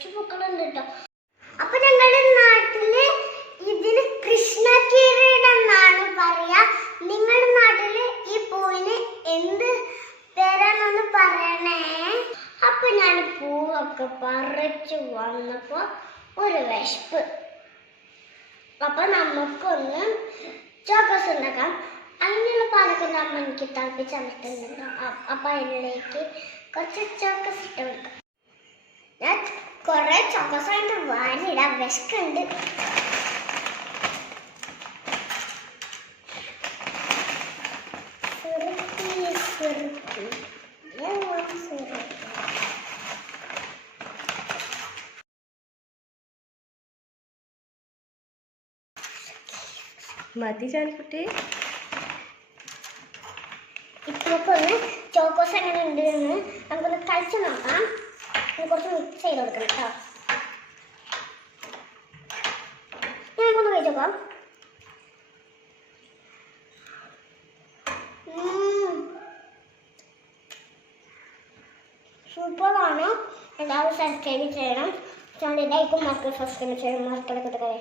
നിറച്ചു പൂക്കളുണ്ട് കേട്ടോ അപ്പൊ ഞങ്ങളുടെ നാട്ടിൽ ഇതിന് കൃഷ്ണ കിരീടം പറയാ. നിങ്ങളുടെ നാട്ടിൽ ഈ പൂവിന് എന്ത് പേരാണെന്ന് പറയണേ? അപ്പൊ ഞാൻ പൂവൊക്കെ പറിച്ചു വന്നപ്പോ ഒരു വിശപ്പ്. അപ്പൊ നമുക്കൊന്ന് ചോക്കസ് ഉണ്ടാക്കാം. അങ്ങനെയുള്ള പാലൊക്കെ അമ്മ എനിക്ക് തിളപ്പിച്ച് അമിട്ടുന്നുണ്ടോ അപ്പൊ അതിലേക്ക് കുറച്ച് ചോക്കസ് ഇട്ട് കൊടുക്കാം. കുറെ ചോക്കസ് ആയിട്ട് വാരിയിടാം വിശക്കുണ്ട്. മതി ചാൻകുട്ടി ഇപ്പൊക്കൊന്ന് ചോക്കോസ് എങ്ങനെ ഉണ്ട് എന്ന് നമുക്കൊന്ന് കഴിച്ചു നോക്കാം. കുറച്ച് മിക്സ് ചെയ്ത് കൊടുക്കണം കേട്ടോ. നോക്കാം സൂപ്പറാണ്. എല്ലാവരും സബ്സ്ക്രൈബ് ചെയ്യണം. ചാനലിലേക്കും മക്കൾ സബ്സ്ക്രൈബ് ചെയ്യണം. മക്കളെ കൂട്ടുകാരെ